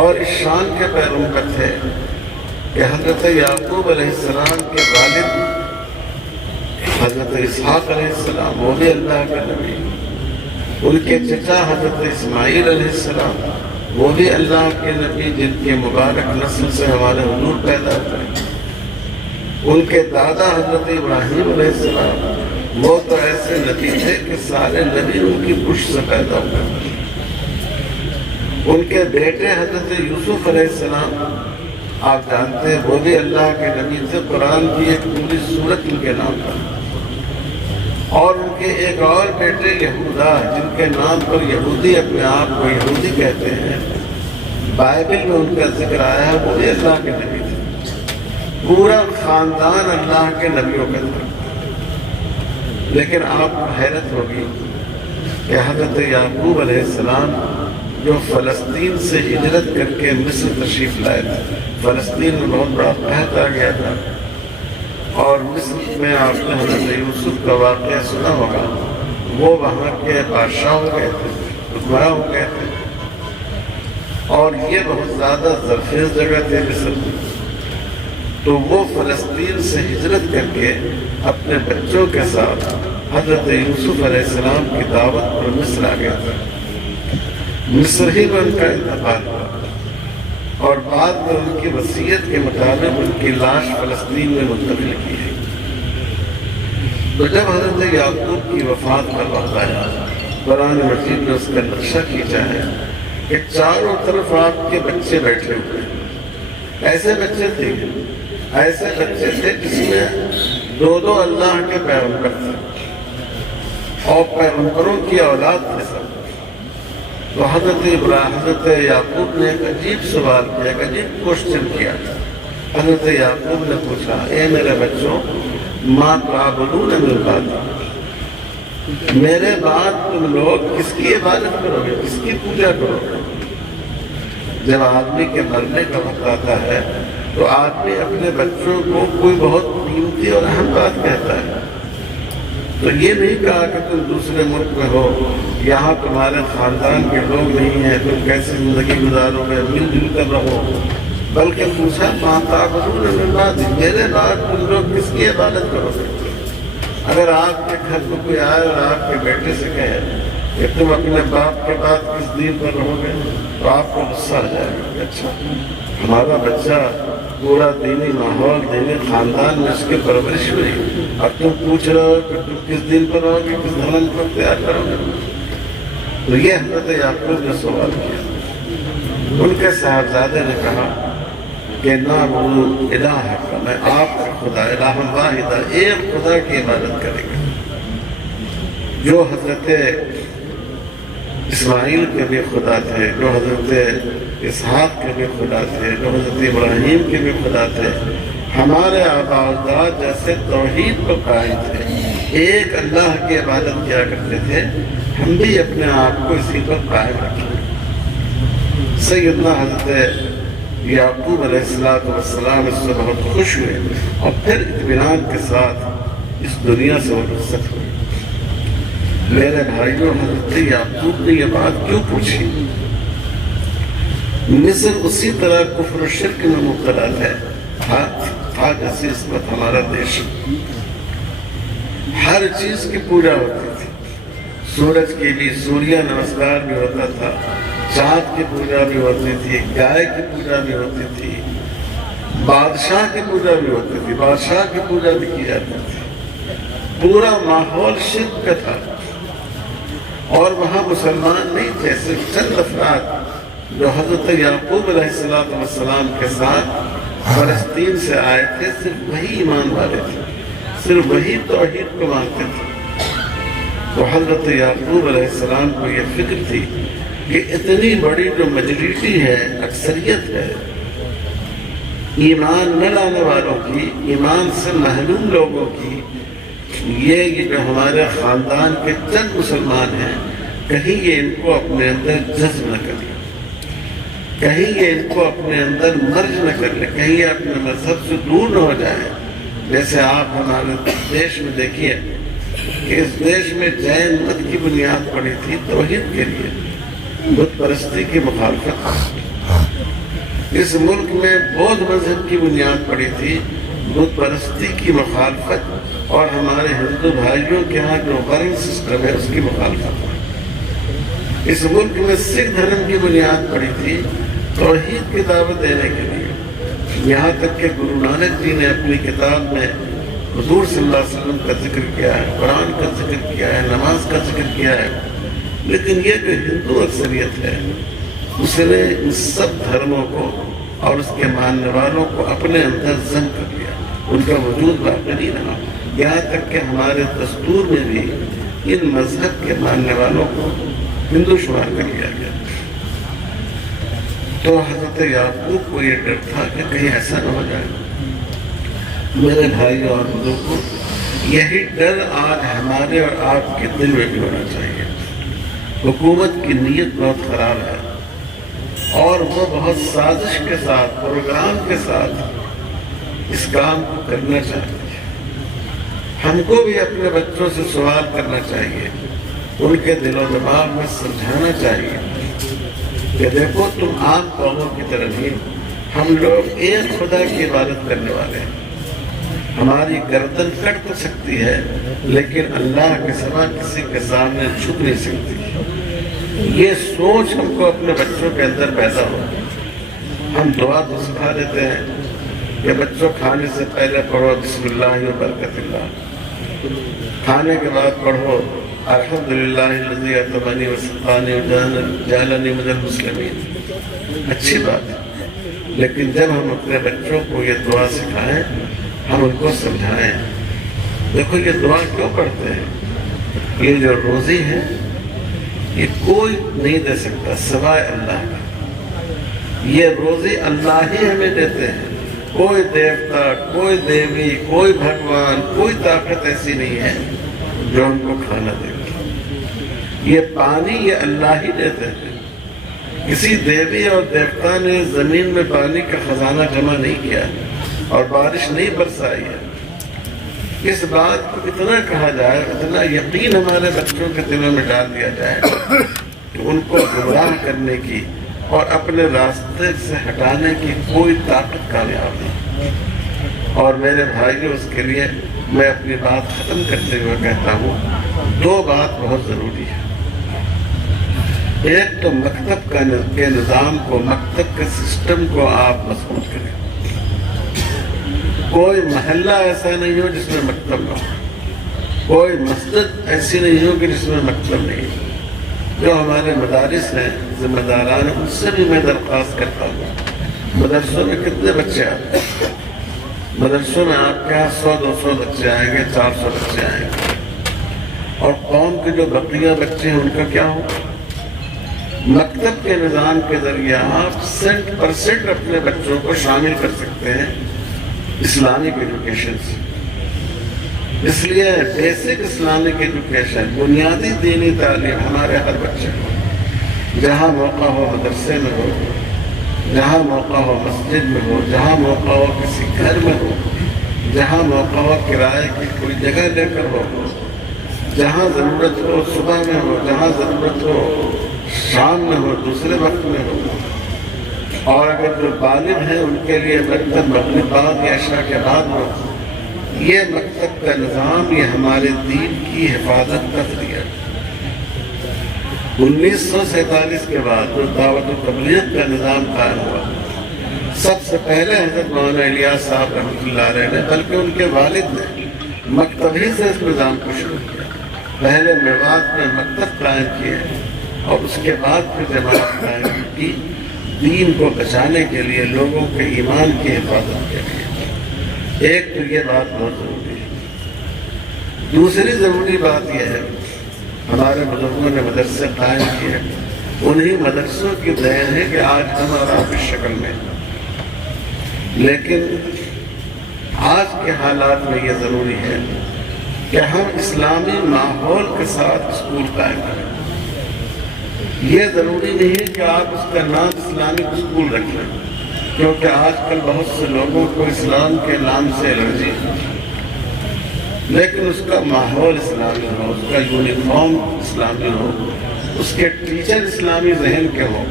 اور اس شان کے پیغمبر تھے کہ حضرت یعقوب علیہ السلام کے والد حضرت اسحاق علیہ السلام وہ بھی اللہ کے نبی، ان کے چچا حضرت اسماعیل علیہ السلام وہ بھی اللہ کے نبی، جن کے مبارک نسل سے ہمارے حضور پیدا ہوئے، ان کے دادا حضرت ابراہیم علیہ السلام وہ تو ایسے نبی تھے کہ سارے نبی ان کی پشت سے پیدا ہوئے، ان کے بیٹے حضرت یوسف علیہ السلام آپ جانتے ہیں وہ بھی اللہ کے نبی تھے، قرآن کی ایک پوری سورت ان کے نام پر، اور ان کے ایک اور بیٹے یہودا جن کے نام پر یہودی اپنے آپ کو یہودی کہتے ہیں، بائبل میں ان کا ذکر آیا ہے، وہ بھی اللہ کے نبی تھے، پورا خاندان اللہ کے نبیوں کا تھا۔ لیکن آپ کو حیرت ہوگی کہ حضرت یعقوب علیہ السلام جو فلسطین سے ہجرت کر کے مصر تشریف لائے تھے، فلسطین میں بہت بڑا قحط آ گیا تھا، اور مصر میں آپ نے حضرت یوسف کا واقعہ سنا ہوگا، وہ وہاں کے بادشاہ ہو گئے تھے، حکمراں ہو گئے تھے، اور یہ بہت زیادہ زرخیز جگہ تھے مصر میں، تو وہ فلسطین سے ہجرت کر کے اپنے بچوں کے ساتھ حضرت یوسف علیہ السلام کی دعوت پر مصر آ گئے تھے، مصر ہی میں ان کا انتقال ہوا، اور بعد میں ان کی وصیت کے مطابق ان کی لاش فلسطین میں منتقل کی ہے۔ تو جب حضرت یعقوب کی وفات کا وقت آیا، قرآن مجید نے اس کا نقشہ کھینچا ہے کہ چاروں طرف آپ کے بچے بیٹھے ہوئے، ایسے بچے تھے جس میں دو اللہ کے پیغمبر تھے اور پیغمبروں کی اولاد تھے سب۔ تو حضرت یعقوب نے ایک عجیب سوال کیا، ایک عجیب کوشچن کیا۔ حضرت یعقوب نے پوچھا، اے میرے بچوں، ما تعبدون من بعدی، میرے بعد تم لوگ کس کی عبادت کرو گے، کس کی پوجا کرو گے؟ جب آدمی کے مرنے کا وقت آتا ہے تو آدمی اپنے بچوں کو کوئی بہت قیمتی اور اہم بات کہتا ہے، تو یہ نہیں کہا کہ تم دوسرے ملک میں ہو، یہاں تمہارے خاندان کے لوگ نہیں ہیں، تم کیسے زندگی گزارو گے، مل جل کر رہو، بلکہ پوچھا ما تعبدون من بعدی، میرے بعد تم لوگ کس کی عبادت کرو گے؟ اگر آپ کے گھر کو کوئی آئے اور آپ کے بیٹے سے کہے کہ تم اپنے باپ کے بعد کس دین پر رہو گے، تو آپ کو غصہ آ جائے گا کہ اچھا ہمارا بچہ پورا دینی ماحول، دینی خاندان میں اس کی پرورش ہوئی، اور تم پوچھ رہے ہو کہ تم کس دین پر رہو گے، کس دھرم کو اختیار کرو گے؟ تو یہ حضرت یعقوب نے سوال کیا۔ ان کے صاحبزادے نے کہا کہ نعبد الہک، میں آپ کا خدا، الہ واحدہ، ایک خدا کی عبادت کریں گے، جو حضرت اسماعیل کے بھی خدا تھے، جو حضرت اسحاق کے بھی خدا تھے، جو حضرت ابراہیم کے بھی خدا تھے، ہمارے آباء و اجداد جیسے توحید کو قائم تھے، ایک اللہ کی عبادت کیا کرتے تھے، ہم بھی اپنے آپ کو اسی پر قائم رکھیں۔ سیدنا حضرت یعقوب علیہ السلام اس سے بہت خوش ہوئے اور پھر اطمینان کے ساتھ اس دنیا سے وہ رخصت ہوئے۔ میرے بھائیوں، حضرت یعقوب نے یہ بات کیوں پوچھی؟ مصر اسی طرح کفر و شرک میں مبتلا ہے، آج اسی اس وقت ہمارا دیش، ہر چیز کی پوجا ہوتی تھی، سورج کی بھی، سوریہ نمسکار بھی ہوتا تھا، چاند کی پوجا بھی ہوتی تھی، گائے کی پوجا بھی ہوتی تھی، بادشاہ کی پوجا بھی ہوتی تھی، بادشاہ کی پوجا بھی کی جاتی تھی، پورا ماحول شرک کا تھا، اور وہاں مسلمان نہیں تھے، صرف چند افراد جو حضرت یعقوب علیہ السلام کے ساتھ فلسطین سے آئے تھے، صرف وہی ایمان والے تھے، صرف وہی توحید کو مانتے تھے۔ تو حضرت یعقوب علیہ السلام کو یہ فکر تھی کہ اتنی بڑی جو میجورٹی ہے، اکثریت ہے ایمان نہ لانے والوں کی، ایمان سے محروم لوگوں کی، یہ جو ہمارے خاندان کے چند مسلمان ہیں، کہیں یہ ان کو اپنے اندر جذب نہ کر لیں، کہیں یہ ان کو اپنے اندر مرج نہ کر لیں، کہیں یہ اپنے مذہب سے دور نہ ہو جائیں۔ جیسے آپ ہمارے دیش میں دیکھیے کہ اس دیش میں جین مت کی بنیاد پڑی تھی توحید کے لیے، بت پرستی کی مخالفت، اس ملک میں بودھ مذہب کی بنیاد پڑی تھی، بت پرستی کی مخالفت، اور ہمارے ہندو بھائیوں کے ہاں جو ورن سسٹم ہے اس کی مخالفت۔ اس ملک میں سکھ دھرم کی بنیاد پڑی تھی توحید کی دعوت دینے کے لیے، یہاں تک کہ گرو نانک جی نے اپنی کتاب میں حضور صلی اللہ علیہ وسلم کا ذکر کیا ہے، قرآن کا ذکر کیا ہے، نماز کا ذکر کیا ہے۔ لیکن یہ جو ہندو اکثریت ہے اس نے ان سب دھرموں کو اور اس کے ماننے والوں کو اپنے اندر ضم کر لیا، ان کا وجود باقی نہیں رہا، یہاں تک کہ ہمارے دستور میں بھی ان مذہب کے ماننے والوں کو ہندو شمار کر لیا گیا۔ تو حضرت یعقوب کو یہ ڈر تھا کہ کہیں ایسا نہ ہو جائے۔ میرے بھائی اور بزرگوں، یہی ڈر آج ہمارے اور آپ کے دل میں بھی ہونا چاہیے۔ حکومت کی نیت بہت خراب ہے اور وہ بہت سازش کے ساتھ، پروگرام کے ساتھ اس کام کو کرنا چاہتی ہے۔ ہم کو بھی اپنے بچوں سے سوال کرنا چاہیے، ان کے دل و دماغ میں سمجھانا چاہیے کہ دیکھو تم عام قوموں کی طرح نہیں، ہم لوگ ایک خدا کی عبادت کرنے والے ہیں۔ ہماری گردن کٹ تو سکتی ہے لیکن اللہ کے سوا کسی کے سامنے جھک نہیں سکتی۔ یہ سوچ ہم کو اپنے بچوں کے اندر پیدا ہو۔ ہم دعا تو سکھا دیتے ہیں کہ بچوں کھانے سے پہلے پڑھو بسم اللہ و برکت اللہ، کھانے کے بعد پڑھو الحمدللہ الذی اطعمنی وسقانی وجعلنی من المسلمین۔ اچھی بات ہے، لیکن جب ہم اپنے بچوں کو یہ دعا سکھائیں، ہم ان کو سمجھائیں، دیکھو یہ دعا کیوں پڑھتے ہیں؟ یہ جو روزی ہے یہ کوئی نہیں دے سکتا سوائے اللہ کا۔ یہ روزی اللہ ہی ہمیں دیتے ہیں، کوئی دیوتا، کوئی دیوی، کوئی بھگوان، کوئی طاقت ایسی نہیں ہے جو ہم کو کھانا دے گی۔ یہ پانی یہ اللہ ہی دیتے ہیں، کسی دیوی اور دیوتا نے زمین میں پانی کا خزانہ جمع نہیں کیا اور بارش نہیں برسائی ہے۔ اس بات کو اتنا کہا جائے، اتنا یقین ہمارے بچوں کے دلوں میں ڈال دیا جائے کہ ان کو گمراہ کرنے کی اور اپنے راستے سے ہٹانے کی کوئی طاقت کامیاب نہیں۔ اور میرے بھائیوں، اس کے لیے میں اپنی بات ختم کرتے ہوئے کہتا ہوں، دو بات بہت ضروری ہے۔ ایک تو مکتب کے نظام کو، مکتب کے سسٹم کو آپ مضبوط کریں۔ کوئی محلہ ایسا نہیں ہو جس میں مکتب نہ ہو، کوئی مسجد ایسی نہیں ہو کہ جس میں مکتب نہیں ہو۔ جو ہمارے مدارس ہیں، ذمہ داران ہیں، ان سے بھی میں درخواست کرتا ہوں، مدرسوں میں کتنے بچے آتے ہیں؟ مدرسوں میں آپ کے یہاں 100-200 بچے آئیں گے، 400 بچے آئیں گے، اور قوم کے جو بقیہ بچے ہیں ان کا کیا ہو؟ مکتب کے نظام کے ذریعے آپ 100% اپنے بچوں کو شامل کر سکتے ہیں اسلامک ایجوکیشن سے۔ اس لیے بیسک اسلامک ایجوکیشن، بنیادی دینی تعلیم ہمارے ہر بچے کو، جہاں موقع ہو مدرسے میں ہو، جہاں موقع ہو مسجد میں ہو، جہاں موقع ہو کسی گھر میں ہو، جہاں موقع ہو کرائے کی کوئی جگہ لے کر ہو، جہاں ضرورت ہو صبح میں ہو، جہاں ضرورت ہو شام میں ہو، دوسرے وقت میں ہو۔ اور اگر جو بالغ ہیں ان کے لیے مکتب مغرب بعد یا عشاء کے بعد ہو۔ یہ مکتب کا نظام یہ ہمارے دین کی حفاظت کا ذریعہ ہے۔ 1947 کے بعد جو دعوت و تبلیغ کا نظام قائم ہوا، سب سے پہلے حضرت مولانا الیاس صاحب رحمۃ اللہ علیہ نے، بلکہ ان کے والد نے مکتب ہی سے اس نظام کو شروع کیا۔ پہلے میوات میں مکتب قائم کیے اور اس کے بعد پھر جماعت قائم کی، دین کو بچانے کے لیے، لوگوں کے ایمان کی حفاظت کے لیے۔ ایک تو یہ بات بہت ضروری ہے۔ دوسری ضروری بات یہ ہے، ہمارے بزرگوں نے مدرسے قائم کیے، انہی مدرسوں کی دین ہے کہ آج ہم اور آپ اس شکل میں، لیکن آج کے حالات میں یہ ضروری ہے کہ ہم اسلامی ماحول کے ساتھ اسکول قائم کریں۔ یہ ضروری نہیں ہے کہ آپ اس کا نام اسلامک اسکول رکھ لیں، کیونکہ آج کل بہت سے لوگوں کو اسلام کے نام سے الرجی ہے، لیکن اس کا ماحول اسلامی ہو، اس کا یونیفارم اسلامی ہو، اس کے ٹیچر اسلامی ذہن کے ہوں۔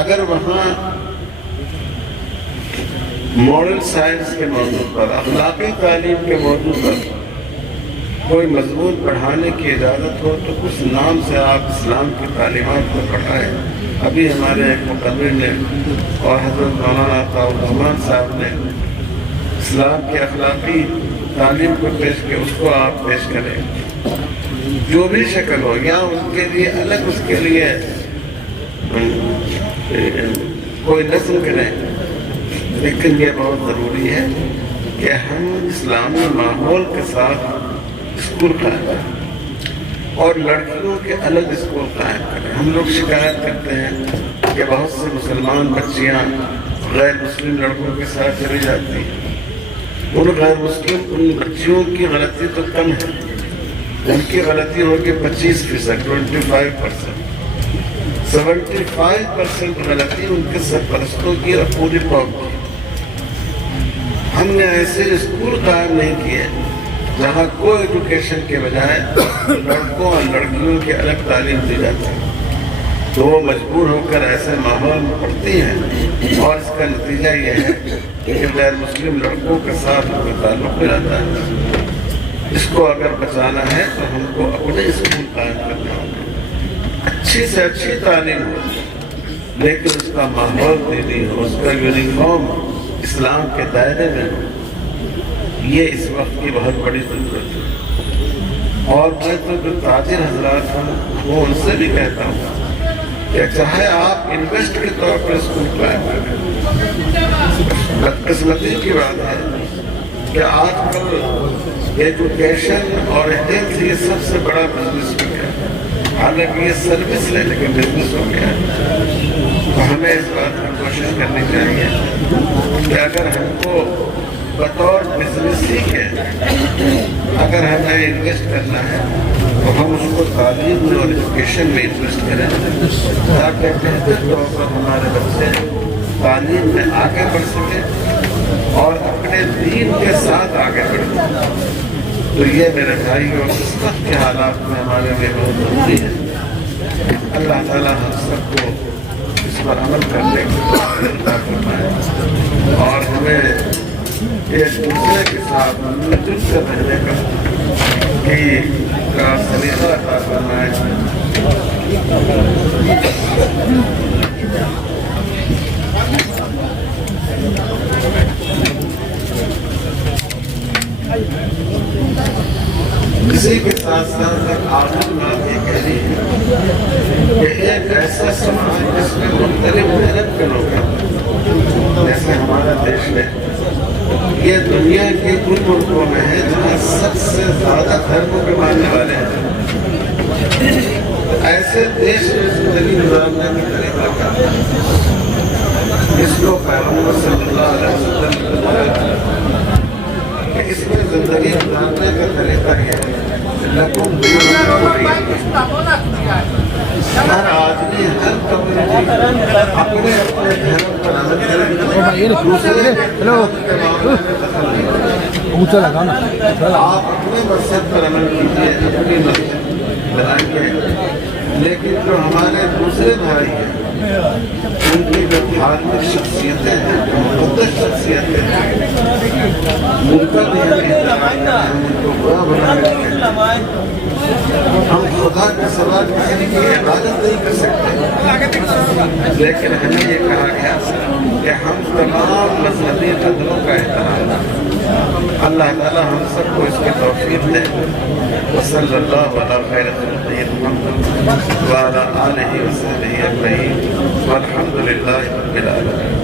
اگر وہاں مورل سائنس کے موضوع پر، اخلاقی تعلیم کے موضوع پر کوئی مضمون پڑھانے کی اجازت ہو تو اس نام سے آپ اسلام کی تعلیمات کو پڑھائیں۔ ابھی ہمارے ایک مقرر نے اور حضرت مولانا عطاء الرحمن صاحب نے اسلام کی اخلاقی تعلیم کو پیش کیا، اس کو آپ پیش کریں، جو بھی شکل ہو، یا ان کے لیے الگ اس کے لیے کوئی نظم کریں، لیکن یہ بہت ضروری ہے کہ ہم اسلامی ماحول کے ساتھ اسکول قائم کریں اور لڑکیوں کے الگ اسکول قائم کریں۔ ہم لوگ شکایت کرتے ہیں کہ بہت سے مسلمان بچیاں غیر مسلم لڑکوں کے ساتھ چلی جاتی ہیں۔ ان غیر مسلم ان بچیوں کی غلطی تو کم ہے، ان کی غلطی ہوگی 25%، 25%، 75% غلطی ان کے سرپرستوں کی اور پوری قوم کی۔ ہم نے ایسے اسکول قائم نہیں کیے جہاں کو ایجوکیشن کے بجائے لڑکوں اور لڑکیوں کی الگ تعلیم دی جاتی ہے، تو وہ مجبور ہو کر ایسے ماحول میں پڑھتی ہیں، اور اس کا نتیجہ یہ ہے کہ غیر مسلم لڑکوں کے ساتھ ان کا تعلق ہو جاتا ہے۔ اس کو اگر بچانا ہے تو ہم کو اپنے اسکول قائم کرنا ہوگا، اچھی سے اچھی تعلیم ہو، لیکن اس کا ماحول دینی ہو، اس کا یونیفارم اسلام کے دائرے میں ہو۔ یہ اس وقت کی بہت بڑی ضرورت ہے۔ اور میں تو جو تاجر حضرات ہوں وہ ان سے بھی کہتا ہوں کہ چاہے آپ انویسٹ کے طور پر اسکول قائم کریں، بدقسمتی کی بات ہے کہ آج کل ایجوکیشن اور ہیلتھ یہ سب سے بڑا بزنس ہو گیا، حالانکہ یہ سروس لینے کا بزنس ہو گیا ہے۔ تو ہمیں اس بات کی کوشش کرنی چاہیے کہ اگر ہم کو بطور بزنسی کے اگر ہمیں انویسٹ کرنا ہے تو ہم اس کو تعلیم میں اور ایجوکیشن میں انویسٹ کریں، تاکہ بہتر طور پر ہمارے بچے تعلیم میں آگے بڑھ سکیں اور اپنے دین کے ساتھ آگے بڑھیں۔ تو یہ میرے بھائی اور اس وقت کے حالات میں ہمارے لیے بہت ضروری ہے۔ اللہ تعالیٰ ہم سب کو اس پر عمل کرنے کی توفیق فرمائے اور ہمیں ایک دوسرے کے ساتھ مل جل کر رہنے کا سلیقہ عطا فرمائے۔ اسی کے ساتھ ساتھ ایک آخری بات یہ کہنی ہے کہ ایک ایسا سماج جس میں مختلف مذہب کے لوگ ہیں، جیسے ہمارا دیش ہے، یہ دنیا کے ان ملکوں میں ہے جہاں سب سے زیادہ دھرموں کے ماننے والے ہیں۔ ایسے دیش میں زندگی گزارنے کا طریقہ کیا ہے؟ اس کو پیغمبر صلی اللہ علیہ وسلم نے بتایا کہ اس میں زندگی گزارنے کا طریقہ یہ ہے، لکم دینکم ولی دین۔ ہر آدمی ہر کمیونٹی اپنے اپنے دھرم پر عمل کرے، دوسرے آپ اپنے مذہب پر عمل کیجیے، اپنی مسجد بنائیے، لیکن جو ہمارے دوسرے بھائی ہیں ان کی جو دھارمک شخصیتیں ہیں، مقدس شخصیتیں ہیں، ان کا بھی ہم احترام کریں، ان کو برا بنانے کے ہم خدا کے سوا کسی کی عبادت نہیں کر سکتے، لیکن ہمیں یہ کہا گیا کہ ہم تمام مذہبی قدروں کا احترام کریں۔ اللہ تعالی ہم سب کو اس کی توفیق دے۔ وصلی اللہ علی خیر خلقہ محمد وعلی آلہ وصحبہ اجمعین والحمد للہ رب العالمین۔